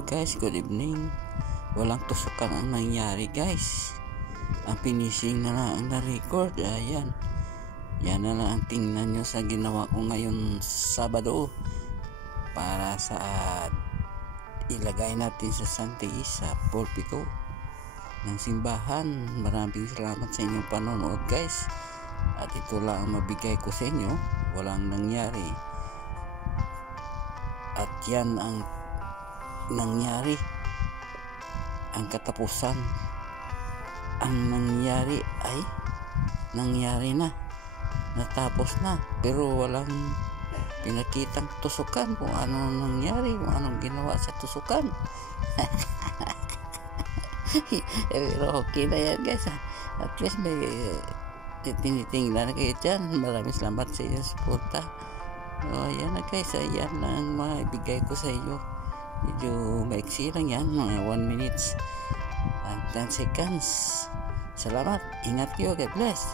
Hello guys, good evening. Walang tusukan ang nangyari guys. Ang finishing na lang ang na-record. Ayan. Yan na lang ang tingnan nyo sa ginawa ko ngayon Sabado. Para sa ilagay natin sa Santa Isa pulpito ng simbahan. Maraming salamat sa inyong panonood guys. At ito lang ang mabigay ko sa inyo. Walang nangyari. At yan ang nangyari, ang katapusan. Ang nangyari ay nangyari na, natapos na, pero walang pinakitang tusukan kung ano nangyari, kung anong ginawa sa tusukan. Pero okay na yan guys, at least may tinitingnan na kayo dyan. Maraming salamat sa inyong suporta. Ayan na guys, ayan ang maibigay ko sa inyo. Medyo maiksi lang yan, mga 1 minutes and 10 seconds. Salamat, ingat kayo, God bless.